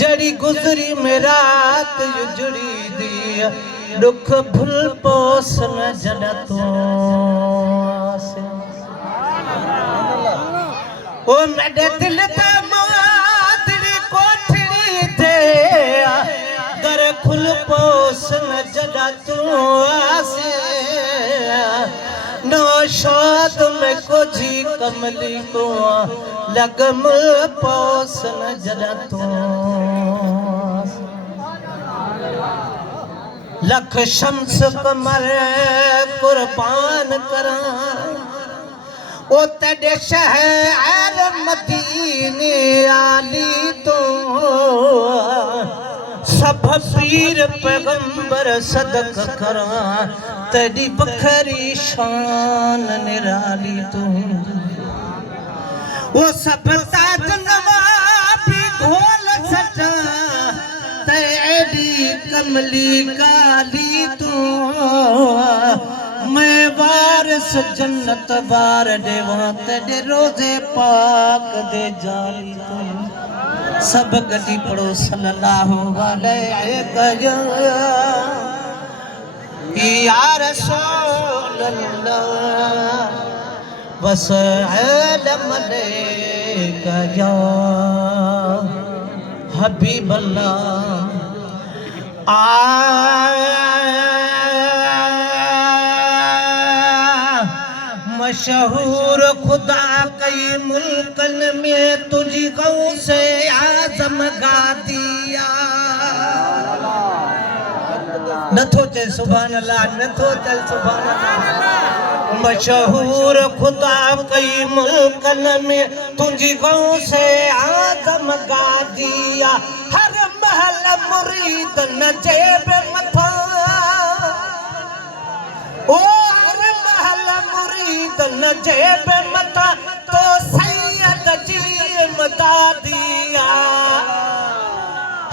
जड़ी गुजरी में रात उजड़ी दी दुख भूल पोस न जड़ा तू आसे ओ मेरे दिल ते मातरी कोठड़ी ते दर खुल पोस न जड़ा तू आसे नो शाद में कोझी कमली को लगम पोस न जड़ा तू लख शम्स कमर कुर्बान करा ओ तेरे शहर मदीने आली तो सब पीर पैगंबर सदक करा तेरी बखरी शान निराली तू वो सब ताज नवाबी ढोल सजा तेरी कमली काली तू मैं वारिस जन्नत बार देवा तेरे रोजे पाक दे जाली तू सब गली पढ़ो सल्लल्लाहु अलैहि या रसूल अल्लाह वसल्लम अलैका या हबीब अल्लाह मशहूर खुदा कई मुल्कन में तुझी गौ से आजम गा दिया नथो चल सुभान अल्लाह नथो चल सुभान अल्लाह मशहूर खुदा कई मुल्कन में तुझी गौ से आजम गा दिया हर महल मुरीद न जेब मथा ओ हर महल मुरीद न जेब मथा तो सैयद जी मता दिया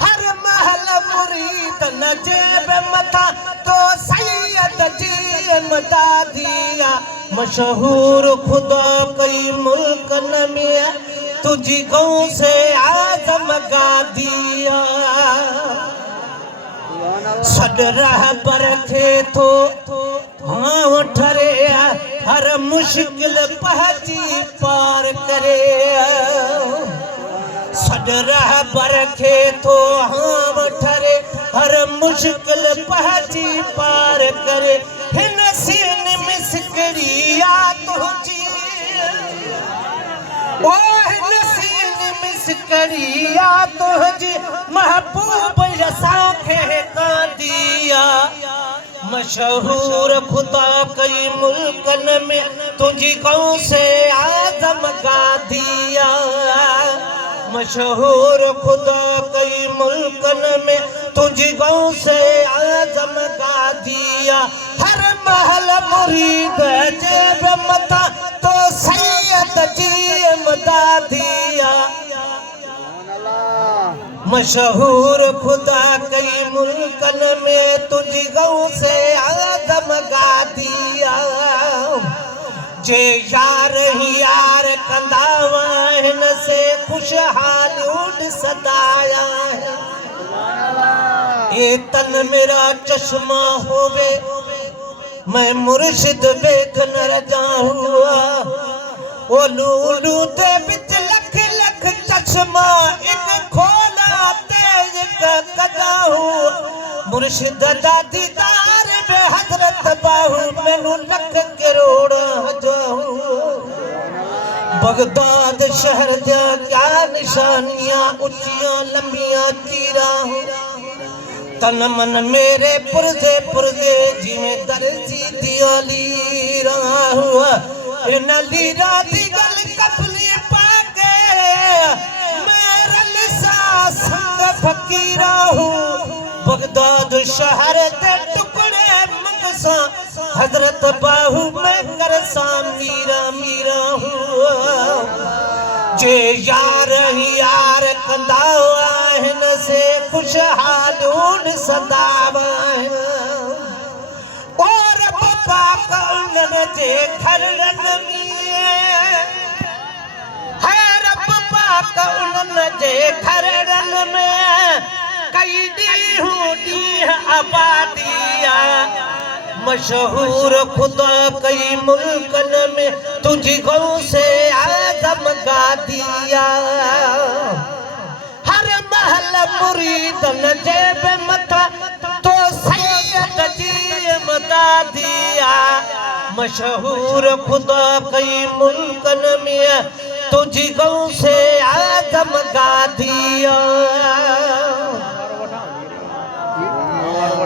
हर महल मुरीद न जेब मथा तो सैयद जी मता दिया मशहूर खुदा कई मुल्कन में तुझी गौ से आजम गा दिया सदरह बरखे तो हाँ ठरे हर मुश्किल पहची पार करे सदरह बरखे तो हाँ ठरे हर मुश्किल पहची पार करे हिन सीन मिसकड़िया तुझी ओ हिन सीन मिसकड़िया तुझी महबूब यसाखे का दिया मशहूर खुदा कई मुल्कन में तुझी गौ से आजम गा दिया मशहूर खुदा कई मुल्कन में तुझी गौ से आजम गा दिया हर महल मुरीद जेब मता तो सैयद जी मता दिया मशहूर खुदा कई मुल्कन में तुझी गौ से आदम गा दिया जे यार ही यार कंदावा हिन से खुशहाल उड़ सदाया है ये तन मेरा चश्मा होवे मैं मुर्शिद बेख न जाऊँ ओ लूलू दे बिच लख लख चश्मा इन खोला तेज कदाहू मुर्शिद दा दीदार बे हजरत बाहू मैनू लख करोड़ जाऊँ बगदाद शहर जा क्या निशानियां उच्चियां लंबियां चीरा तन मन मेरे पुरजे पुरजे जिमें दर्जी दिया लीरा हुआ इन लीरा दी गल कफली पाके मेरा लिसा संग फकीरा हूँ बगदाद शहर दे टुकड़े मंगसा हजरत बाहू में करसा मीरा मीरा हूँ जे यार ही यार कंदावा हिन से खुशहाल उड़ सदावा और बाबा कौन जे घर रंगमी है रब बाबा कौन जे घर रंग में कई ॾींहं ॾींहं आबादिया मशहूर खुदा कई मुल्कन में तुझी गौ से आदम गादिया हर महल मुरीदन जेब मथा तो सैयद जी मदादिया मशहूर खुदा कई मुल्कन में तुझी गौ से आदम गादिया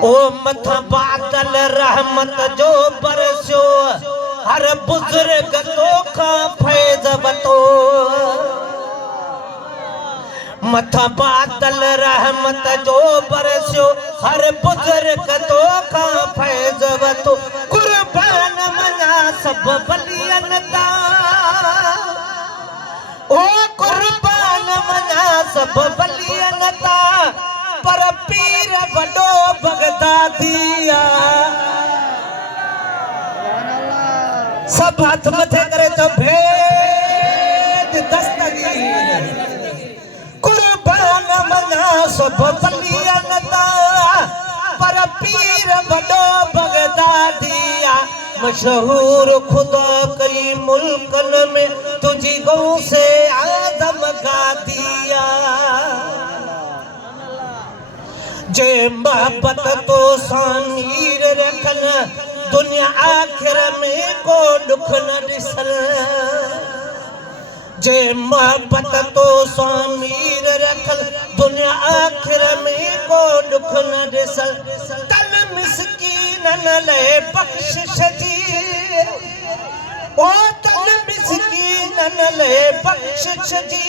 ओ मथा बादल रहमत जो बरसियो हर बुजुर्ग तोखां फैज़ वतो मथा बादल रहमत जो बरसियो हर बुजुर्ग तोखां फैज़ वतो कुर्बान मना सब बलियन ता ओ कुर्बान मना सब बलियन ता पर पीर वडो बगदादिया सब हाथ मथे करे तो भेद दस्तगीर कुर्बान मना सब बलियन ता पर पीर वडो बगदादिया मशहूर खुदा कई मुल्कन में तुझी गौ से आदम गादिया जे मोहब्बत तो सामीर रखन दुनिया आखिर में को दुख न दिसल जे मोहब्बत तो सामीर रखन दुनिया आखिर में को दुख न दिसल तन मिस्कीनन ले बख्शिश जी ओ तन मिस्कीनन ले बख्शिश जी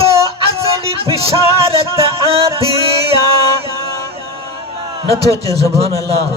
तो अज़ली बिशारत आदिया नथो चे सुभान अल्लाह।